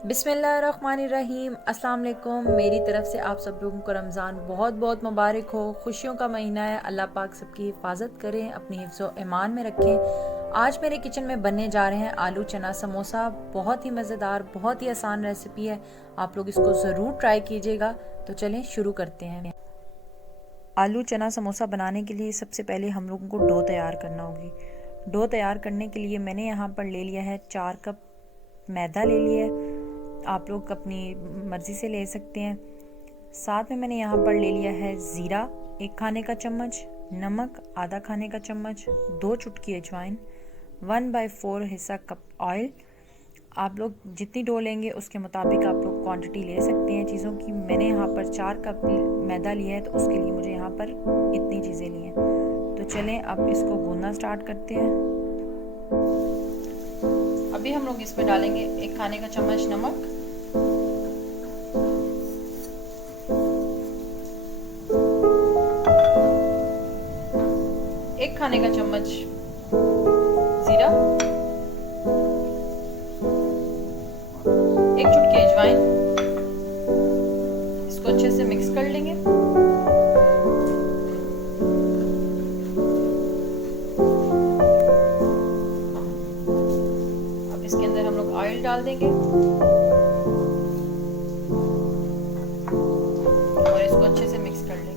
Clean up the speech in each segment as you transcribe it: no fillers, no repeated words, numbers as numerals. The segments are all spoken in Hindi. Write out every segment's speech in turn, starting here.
बिस्मिल्लाहिर्रहमानिर्रहीम। अस्सलाम वालेकुम। मेरी तरफ से आप सब लोगों को रमज़ान बहुत बहुत मुबारक हो। खुशियों का महीना है। अल्लाह पाक सबकी हिफाजत करें, अपनी हिफ्ज़ व ईमान में रखें। आज मेरे किचन में बनने जा रहे हैं आलू चना समोसा। बहुत ही मज़ेदार, बहुत ही आसान रेसिपी है। आप लोग इसको ज़रूर ट्राई कीजिएगा। तो चलें शुरू करते हैं। आलू चना समोसा बनाने के लिए सबसे पहले हम लोगों को डो तैयार करना होगी। डो तैयार करने के लिए मैंने यहाँ पर ले लिया है 4 कप मैदा ले लिया है। आप लोग अपनी मर्ज़ी से ले सकते हैं। साथ में मैंने यहाँ पर ले लिया है ज़ीरा 1 खाने का चम्मच, नमक आधा खाने का चम्मच, 2 चुटकी अजवाइन, 1/4 हिस्सा कप ऑयल। आप लोग जितनी डो लेंगे उसके मुताबिक आप लोग क्वांटिटी ले सकते हैं चीज़ों की। मैंने यहाँ पर 4 कप मैदा लिया है, तो उसके लिए मुझे यहाँ पर इतनी चीज़ें ली हैं। तो चलें अब इसको गूंदना स्टार्ट करते हैं। अभी हम लोग इसमें डालेंगे 1 खाने का चम्मच नमक, 1 खाने का चम्मच जीरा, 1 चुटकी अजवाइन। इसको अच्छे से मिक्स कर लेंगे। अब इसके अंदर हम लोग ऑयल डाल देंगे और इसको अच्छे से मिक्स कर लेंगे।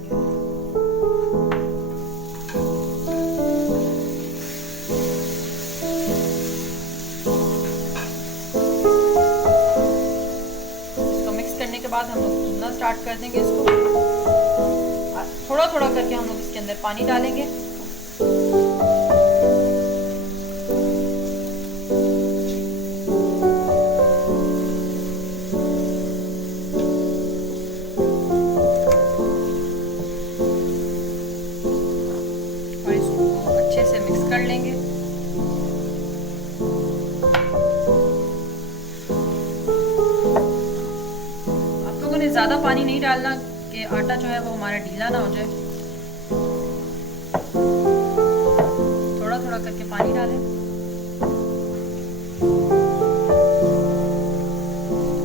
के बाद हम लोग भूनना स्टार्ट कर देंगे इसको। थोड़ा थोड़ा करके हम लोग इसके अंदर पानी डालेंगे। और इसको अच्छे से मिक्स कर लेंगे। ज़्यादा पानी नहीं डालना कि आटा जो है वो हमारा ढीला ना हो जाए। थोड़ा थोड़ा करके पानी डालें।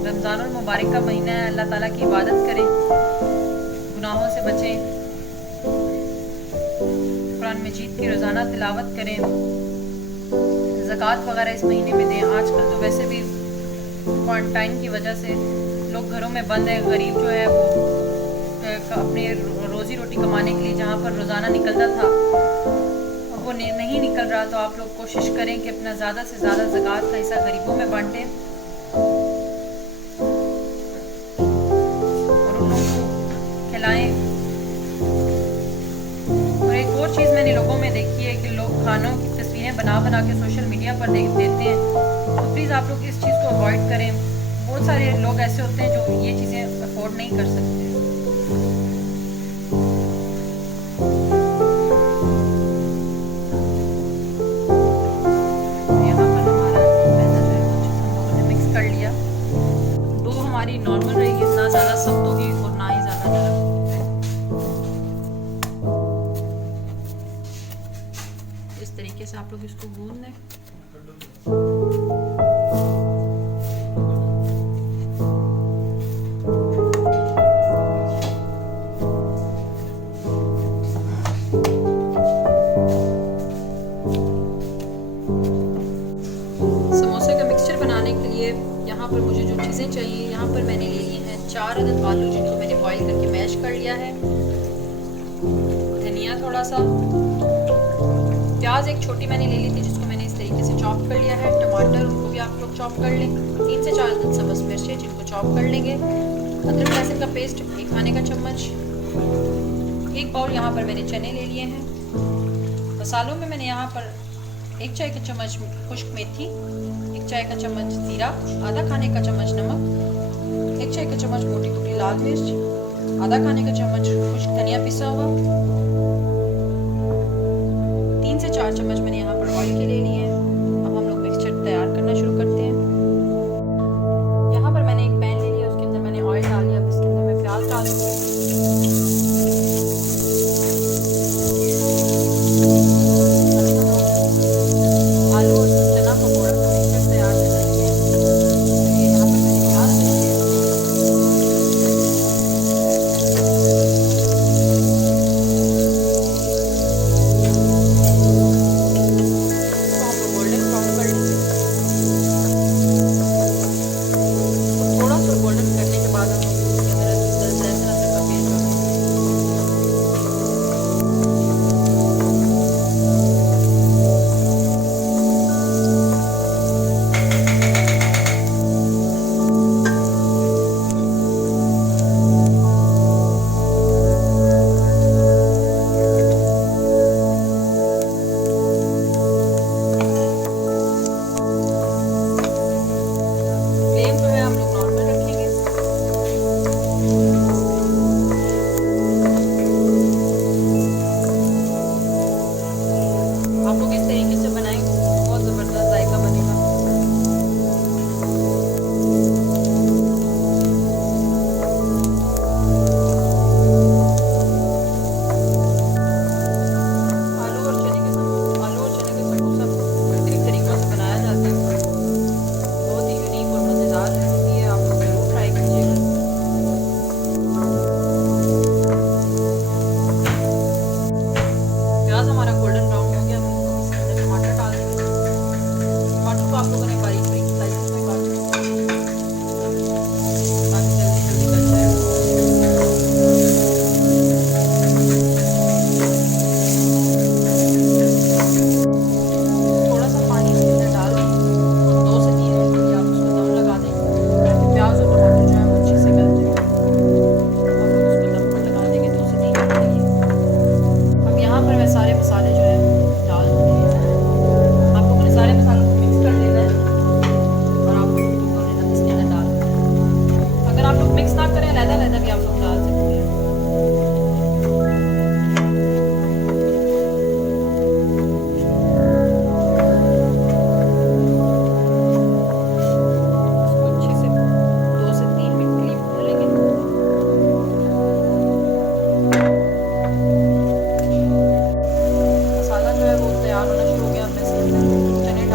रमज़ानुल मुबारक का महीना है। अल्लाह ताला की इबादत करें, गुनाहों से बचें, कुरान मजीद की रोज़ाना तिलावत करें, ज़कात वगैरह इस महीने में दें। आजकल तो वैसे भी क्वारंटाइन की वजह से लोग घरों में बंद है। गरीब जो है वो अपने रोज़ी रोटी कमाने के लिए जहाँ पर रोज़ाना निकलता था अब वो नहीं निकल रहा। तो आप लोग कोशिश करें कि अपना ज़्यादा से ज़्यादा ज़कात का हिस्सा गरीबों में बांटें और उन लोगों को खिलाएं। और एक और चीज़ मैंने लोगों में देखी है कि लोग खानों की तस्वीरें बना बना के सोशल मीडिया पर देते हैं। तो प्लीज़ आप लोग इस चीज़ को अवॉइड करें। बहुत सारे लोग ऐसे होते हैं जो ये चीज़ें अफोर्ड नहीं कर सकते। यहाँ पर हमारा मैदा जो है वो अच्छे से हम लोगों ने मिक्स कर लिया। डो हमारी नॉर्मल रहेगी, ना ज़्यादा सख्त होगी और ना ही ज़्यादा नरम। इस तरीके से आप लोग इसको गूंद लें। यहाँ पर मुझे जो चीज़ें चाहिए, यहाँ पर मैंने ले लिए हैं 4 अदद आलू जिनको मैंने बॉईल करके मैश कर लिया है, धनिया थोड़ा सा, प्याज 1 छोटी मैंने ले ली थी जिसको मैंने इस तरीके से चॉप कर लिया है, टमाटर उनको भी आप लोग चॉप कर लें, 3 से 4 अदद सब्ज़ मिर्चें जिनको चॉप कर लेंगे, अदरक लहसुन का पेस्ट 1 खाने का चम्मच, 1 बाउल यहाँ पर मैंने चने ले लिए हैं। मसालों में मैंने यहाँ पर 1 चाय का चम्मच खुश्क मेथी, 1 चाय का चम्मच जीरा, आधा खाने का चम्मच नमक, 1 चाय का चम्मच मोटी कुटी लाल मिर्च, आधा खाने का चम्मच खुश्क धनिया पिसा हुआ, 3 से 4 चम्मच मैंने यहाँ पर ऑयल के ले लिए हैं। अब हम लोग मिक्सचर तैयार करना शुरू करते हैं। यहाँ पर मैंने एक पैन ले लिया, उसके अंदर मैंने ऑयल डाल दिया। अब इसके अंदर मैं प्याज डाल दूँगी। आलू और चना को थोड़ा सा मिक्सचर तैयार करना है। यहाँ पर मैंने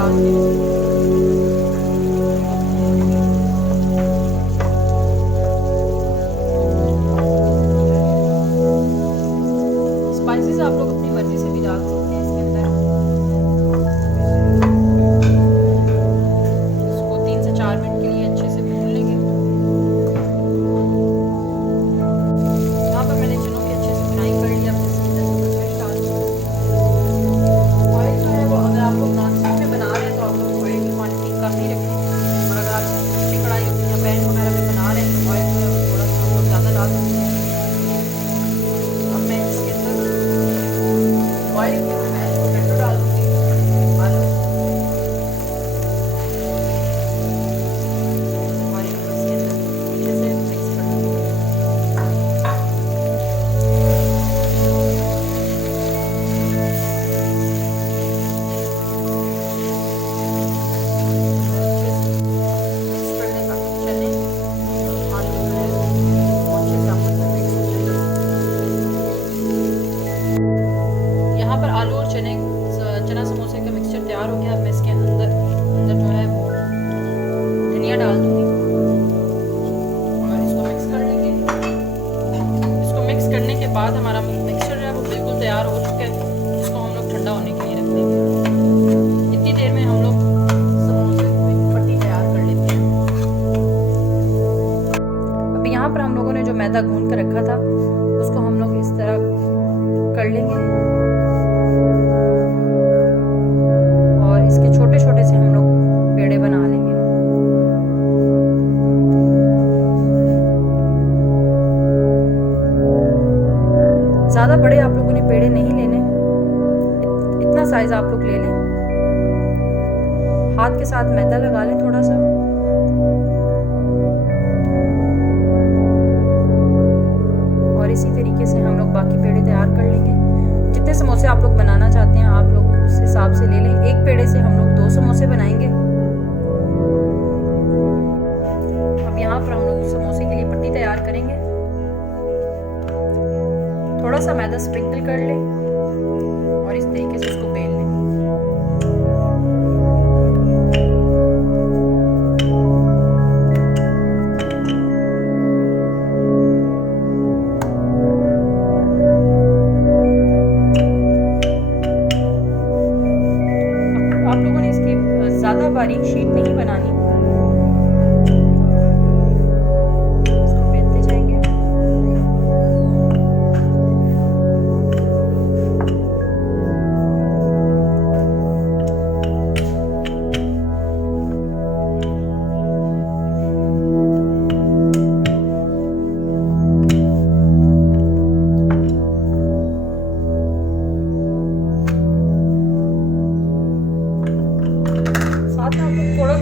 डाल के स्पाइसेस आप लोग अपनी मर्जी से भी डाल सकते हैं इसके अंदर। इसको 3 से 4 मिनट के लिए अच्छे से भून लेंगे। यहाँ पर मैंने चनों की अच्छे से बुनाई कर ली। अब इसके अंदर कचकच डाल दी। ऑयल जो है वो अगर आप लोग नॉन स्टिक में बना रहे हैं तो आप लोग ऑयल की क्वांटिटी कम ही रखें, और अगर आप छोटी कढ़ाई या पैन वगैरह में बना रहे हैं तो ऑयल जो है वो थोड़ा सा हम लोग ज़्यादा डाल सकते हैं। अब मैं इसके अंदर ऑयल के मैं पोटैटो डाल दूँगी, आलू, और इनको इसके अंदर अच्छे से मिक्स कर दूँगी। यहाँ पर आलू और चना समोसे का मिक्सचर तैयार हो गया। अब मैं इसके अंदर जो है वो धनिया डाल दूँगी और इसको मिक्स कर लेंगे। इसको मिक्स करने के बाद हमारा मिक्सचर जो है वो बिल्कुल तैयार हो चुका है। इसको हम लोग ठंडा होने के लिए रख देंगे। इतनी देर में हम लोग समोसे की पट्टी तैयार कर लेते हैं। अब यहाँ पर हम लोगों ने जो मैदा गूंद कर रखा था उसको हम लोग इस तरह कर लेंगे और इसके छोटे छोटे से हम लोग पेड़े बना लेंगे। ज़्यादा बड़े आप लोगों ने पेड़े नहीं लेने, इतना साइज आप लोग ले लें। हाथ के साथ मैदा लगा लें थोड़ा सा, और इसी तरीके से हम लोग बाकी पेड़े तैयार कर लेंगे। जितने समोसे आप लोग बनाना चाहते हैं आप लोग उस हिसाब से ले लें। एक पेड़े से हम लोग 2 समोसे बनाएंगे। अब यहाँ पर हम लोग समोसे के लिए पट्टी तैयार करेंगे। थोड़ा सा मैदा स्प्रिंकल कर लें और इस तरीके से इसको बेल लें। आप लोगों ने इसकी ज़्यादा बारीक शीट नहीं बनानी, इसको बेलते जाएंगे।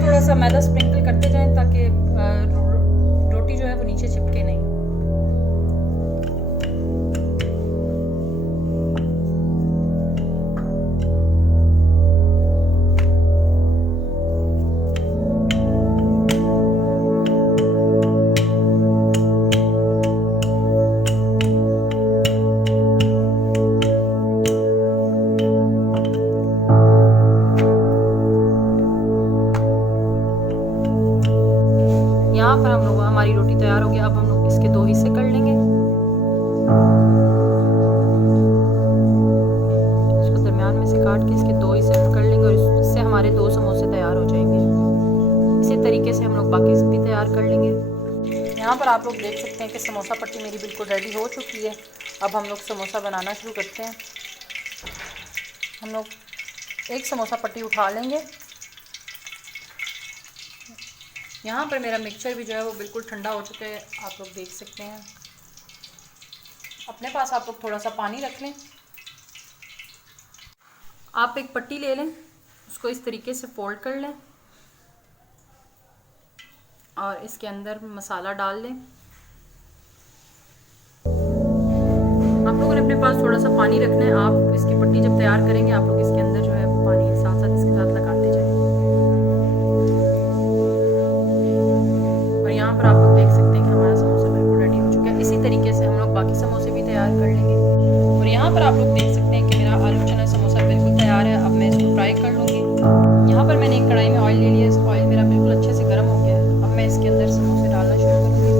थोड़ा सा मैदा स्प्रिंकल करते जाएं ताकि रोटी जो है वो नीचे चिपके नहीं। यहाँ पर हम लोग हमारी रोटी तैयार हो गया। अब हम लोग इसके 2 हिस्से कर लेंगे। इसको दरमियान में से काट के इसके 2 हिस्से कर लेंगे और इससे हमारे 2 समोसे तैयार हो जाएंगे। इसी तरीके से हम लोग बाकी भी तैयार कर लेंगे। यहाँ पर आप लोग देख सकते हैं कि समोसा पट्टी मेरी बिल्कुल रेडी हो चुकी है। अब हम लोग समोसा बनाना शुरू करते हैं। हम लोग एक समोसा पट्टी उठा लेंगे। यहाँ पर मेरा मिक्सचर भी जो है वो बिल्कुल ठंडा हो चुका है, आप लोग देख सकते हैं। अपने पास आप लोग थोड़ा सा पानी रख लें। आप एक पट्टी ले लें, उसको इस तरीके से फोल्ड कर लें और इसके अंदर मसाला डाल दें। आप लोगों ने अपने पास थोड़ा सा पानी रखना है। आप इसकी पट्टी जब तैयार करेंगे आप लोग इसके अंदर जो है वो पानी साथ साथ इसके साथ लगाते जाएं। और यहाँ पर आप लोग देख सकते हैं कि हमारा समोसा बिल्कुल रेडी हो चुका है। इसी तरीके से हम लोग बाकी समोसे भी तैयार कर लेंगे। और यहाँ पर आप लोग देख सकते हैं कि मेरा आलू चना समोसा बिल्कुल तैयार है। अब मैं इसको फ्राई कर लूँगी। यहाँ पर मैंने एक कढ़ाई में ऑयल ले लिया। इस ऑयल मेरा बिल्कुल अच्छे से गर्म हो गया है। अब मैं इसके अंदर समोसे डालना शुरू करूँगी।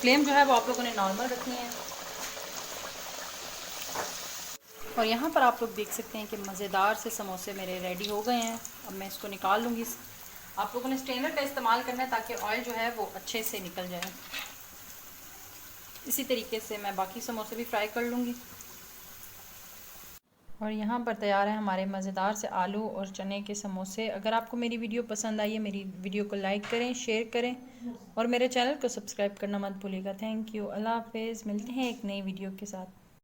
फ्लेम जो है वो आप लोगों ने नॉर्मल रखनी है। और यहाँ पर आप लोग देख सकते हैं कि मज़ेदार से समोसे मेरे रेडी हो गए हैं। अब मैं इसको निकाल लूँगी। आप लोगों ने स्ट्रेनर का इस्तेमाल करना है ताकि ऑयल जो है वो अच्छे से निकल जाए। इसी तरीके से मैं बाकी समोसे भी फ्राई कर लूँगी। और यहाँ पर तैयार है हमारे मज़ेदार से आलू और चने के समोसे। अगर आपको मेरी वीडियो पसंद आई है, मेरी वीडियो को लाइक करें, शेयर करें और मेरे चैनल को सब्सक्राइब करना मत भूलिएगा। Thank you. अल्लाह हाफ़िज़। मिलते हैं एक नई वीडियो के साथ।